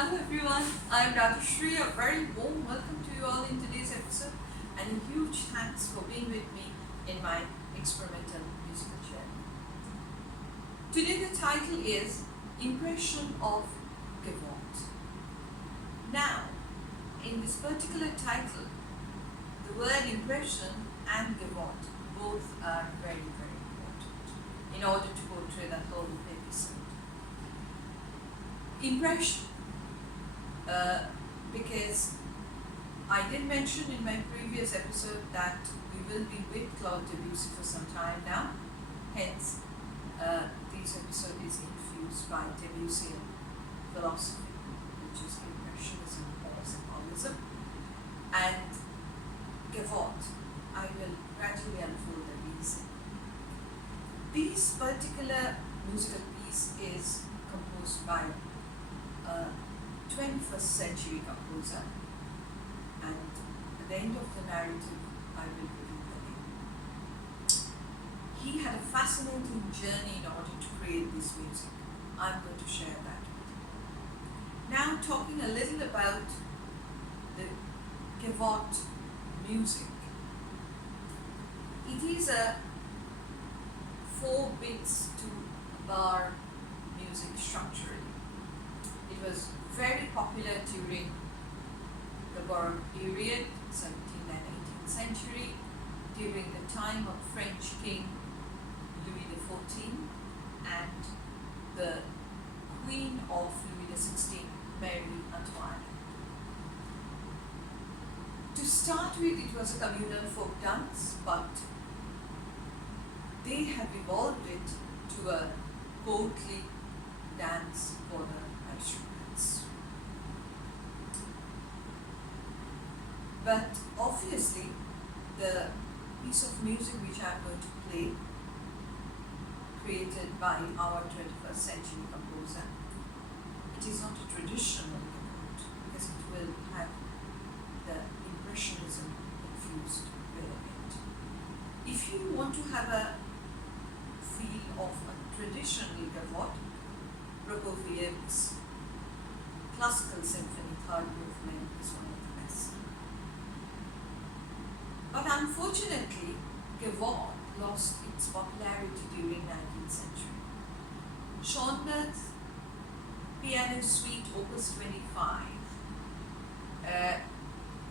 Hello everyone, I am Dr. Shri. A very warm welcome to you all in today's episode and a huge thanks for being with me in my experimental musical journey. Today the title is Impression of Gavotte. Now, in this particular title, the word impression and Gavotte both are very, very important in order to portray the whole episode. Impression, because I did mention in my previous episode that we will be with Claude Debussy for some time now. Hence, this episode is infused by Debussy philosophy, which is impressionism or symbolism, and Gavotte. I will gradually unfold the reason. This particular musical piece is composed by a 21st century composer, and at the end of the narrative I will reveal the name. He had a fascinating journey in order to create this music. I'm going to share that with you. Now, talking a little about the Gavotte music. It is a 4 beats to bar music structurally. It was very popular during the Baroque period, 17th and 18th century, during the time of French King Louis XIV and the Queen of Louis XVI, Mary Antoinette. To start with, it was a communal folk dance, but they have evolved it to a courtly dance for the instruments. But obviously, the piece of music which I am going to play, created by our 21st century composer, it is not a traditional Gavotte because it will have the impressionism infused with it. If you want to have a feel of a traditional Gavotte, Prokofiev's Classical Symphony Third Movement is one of the best. But unfortunately, Gavotte lost its popularity during 19th century. Schoenberg's Piano Suite Opus 25,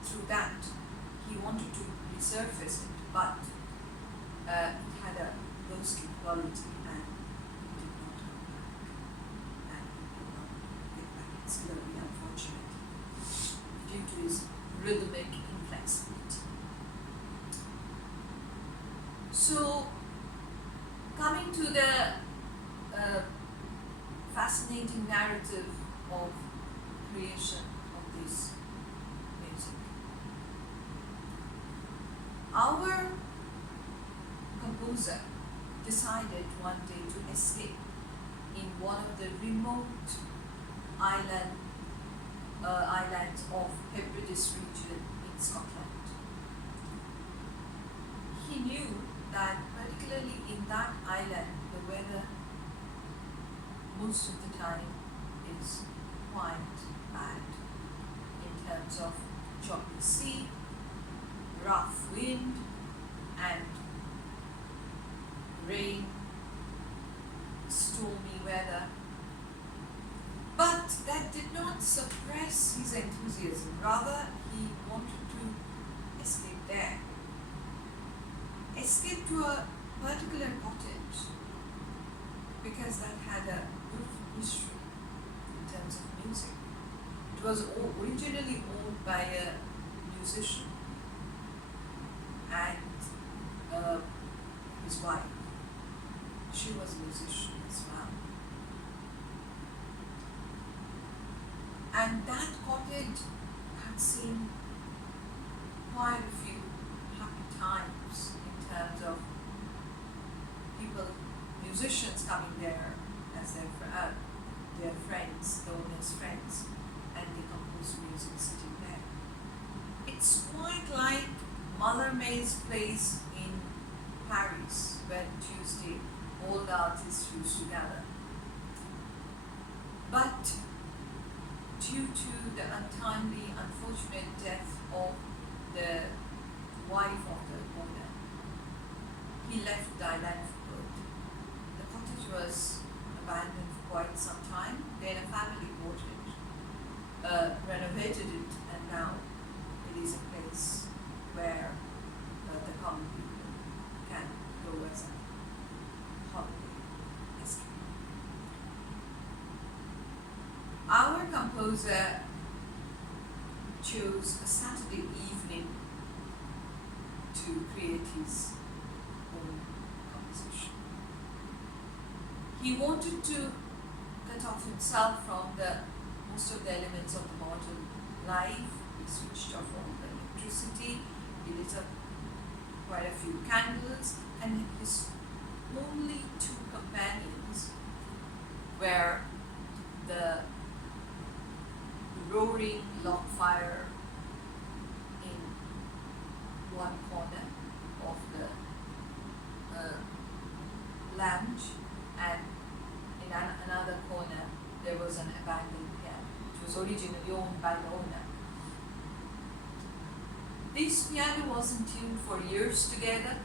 through that he wanted to resurface it, but it had a ghostly quality and it did not come back. And it did not get back. It's very unfortunate due to his rhythmic inflexibility. So, coming to the fascinating narrative of creation of this music. Our composer decided one day to escape in one of the remote islands of Hebrides region in Scotland. He knew that particularly in that island the weather most of the time is quite bad in terms of choppy sea, rough wind and rain, stormy weather. But that did not suppress his enthusiasm. Rather, he wanted to escape there. Escape to a particular cottage because that had a beautiful history in terms of music. It was originally owned by a musician and his wife. She was a musician as well. And that cottage had seen quite a few happy times in terms of people, musicians coming there as their friends, the owner's friends, and they compose music sitting there. It's quite like Mallarmé's place in Paris when Tuesday all the artists used to gather. But due to the untimely, unfortunate death of the wife of the owner, he left Thailand for good. The cottage was abandoned for quite some time. Then a family bought it, renovated it, and now it is a place where the common people can go as a holiday escape. Our composer chose a Saturday evening to create his own composition. He wanted to cut off himself from most of the elements of the modern life. He switched off all the electricity, he lit up quite a few candles, and his only two companions were the roaring log fire in one corner of the lounge, and in another corner there was an abandoned piano, which was originally owned by the owner. This piano wasn't tuned for years together.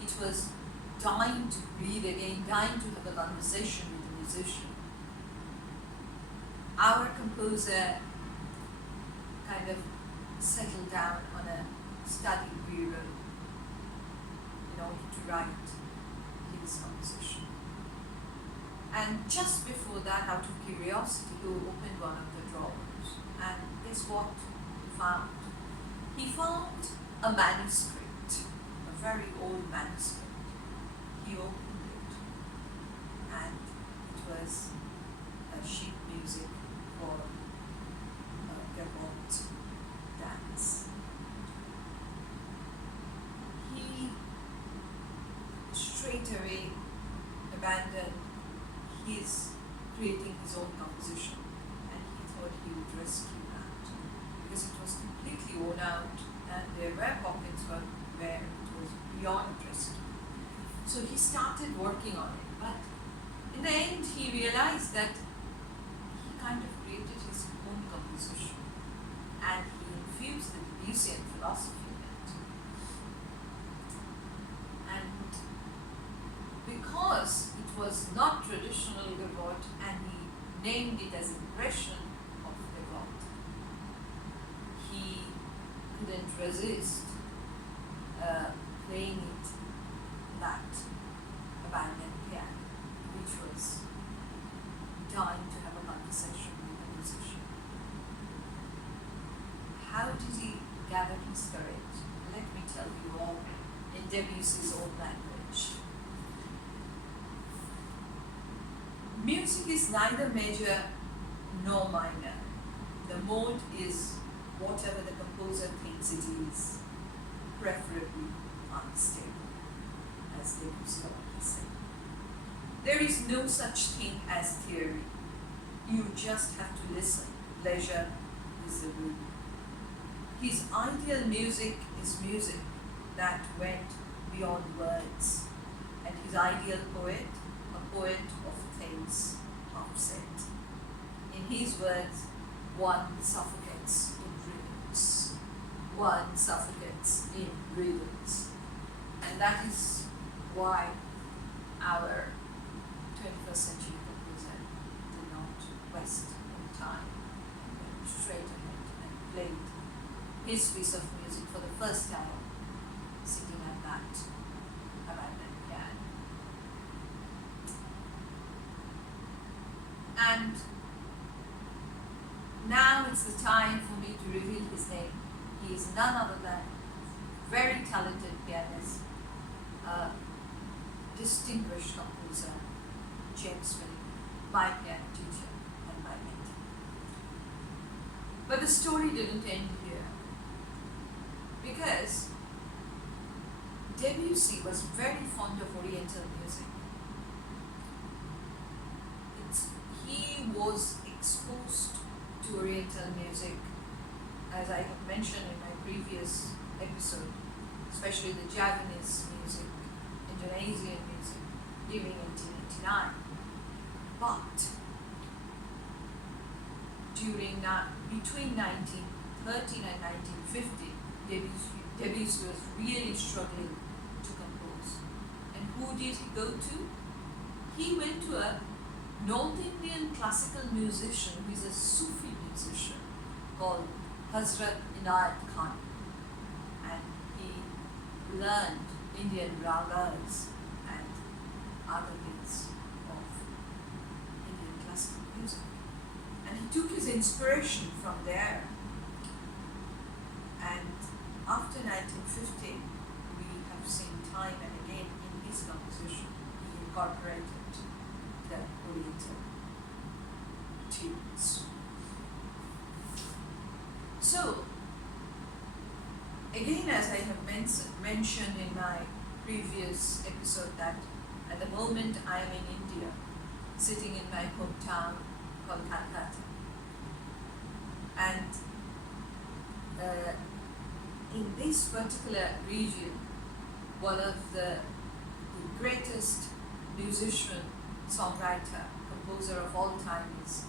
It was dying to breathe again, dying to have a conversation with the musician. Our composer kind of settled down on a study bureau in order to write his composition. And just before that, out of curiosity, he opened one of the drawers, and guess what he found? He found a manuscript, a very old manuscript. He opened it, and it was a sheet music for a Gavotte dance. He straight away abandoned his creating his own composition, and he thought he would rescue that because it was completely worn out and there were pockets where it was beyond rescue. So he started working on it, but in the end he realized that he kind of created his own composition and he infused the Debussyan philosophy in it. And because it was not traditional Gavotte and he named it as impression of Gavotte, he couldn't resist playing it that abandoned piano, which was dying to have a conversation with the musician. How did he gather his courage? Let me tell you all in Debussy's own language. Music is neither major nor minor. The mode is whatever the composer thinks it is, preferably unstable, as Debussy always said. There is no such thing as theory. You just have to listen. Pleasure is the rule. His ideal music is music that went beyond words, and his ideal poet, a poet of things upset. In his words, one suffocates in rhythms. One suffocates in rhythms. And that is why our 21st century composer did not waste any time and went straight ahead and played his piece of music for the first time, sitting at that abandoned piano. And now it's the time for me to reveal his name. He is none other than very talented pianist, distinguished composer, James Philip, my piano teacher and my mentor. But the story didn't end here, because Debussy was very fond of Oriental music. He was exposed to Oriental music, as I have mentioned in my previous episode, especially the Javanese music, Indonesian music, during 1889. But between 1913 and 1950, Debussy was really struggling to compose. And who did he go to? He went to a North Indian classical musician who is a Sufi musician called Hazrat Inayat Khan. And he learned Indian ragas and other bits of Indian classical music. And he took his inspiration from there. And after 1950, we have seen time and again in his composition, he incorporated the Oriental tunes. So, again, as I have mentioned in my previous episode, that at the moment I am in India, sitting in my hometown called Calcutta. And in this particular region, one of the greatest musician, songwriter, composer of all time is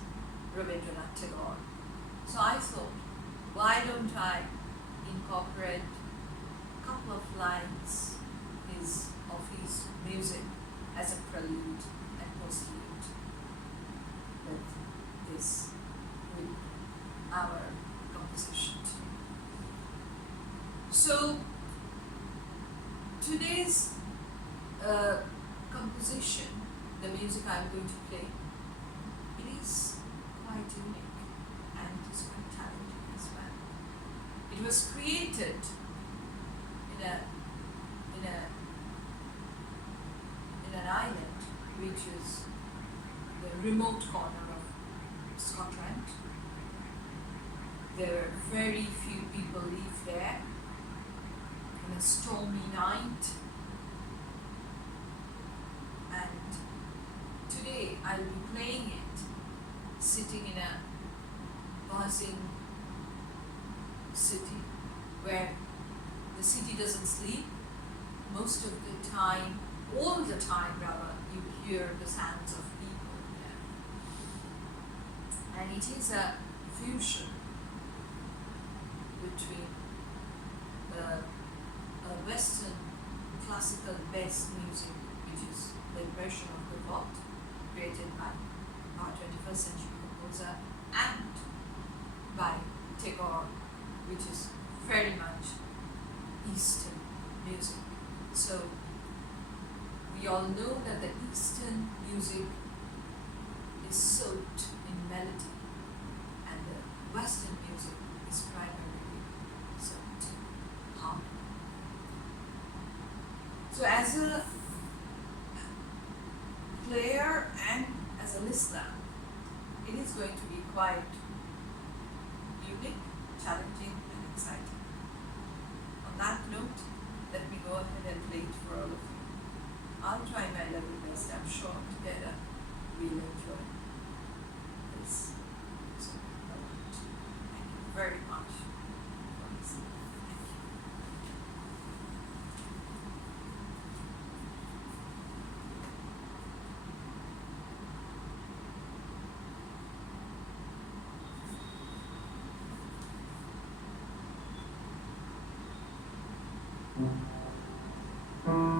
Rabindranath Tagore. So I thought, why don't I incorporate a couple of lines of his music as a prelude and postlude with our composition too. So today's composition, the music I'm going to play, it is quite unique and it is quite challenging as well. It was created in an island which is the remote corner of Scotland. There are very few people live there. On a stormy night, and today I'll be playing it sitting in a buzzing city where the city doesn't sleep. Most of the time, all the time rather, you hear the sounds of people there. And it is a fusion between a Western classical based music, which is the impression of Gavotte, created by our 21st century composer, and by Tagore, which is very much Eastern music. So we all know that the Eastern music is soaked in melody, and the Western music is primarily soaked in harmony. So as a player and as a listener, it is going to be quite unique, challenging and exciting. On that note, let me go ahead and play it for all of you. I'll try my level best. I'm sure together we'll enjoy this. So, thank you very much for listening. Thank you.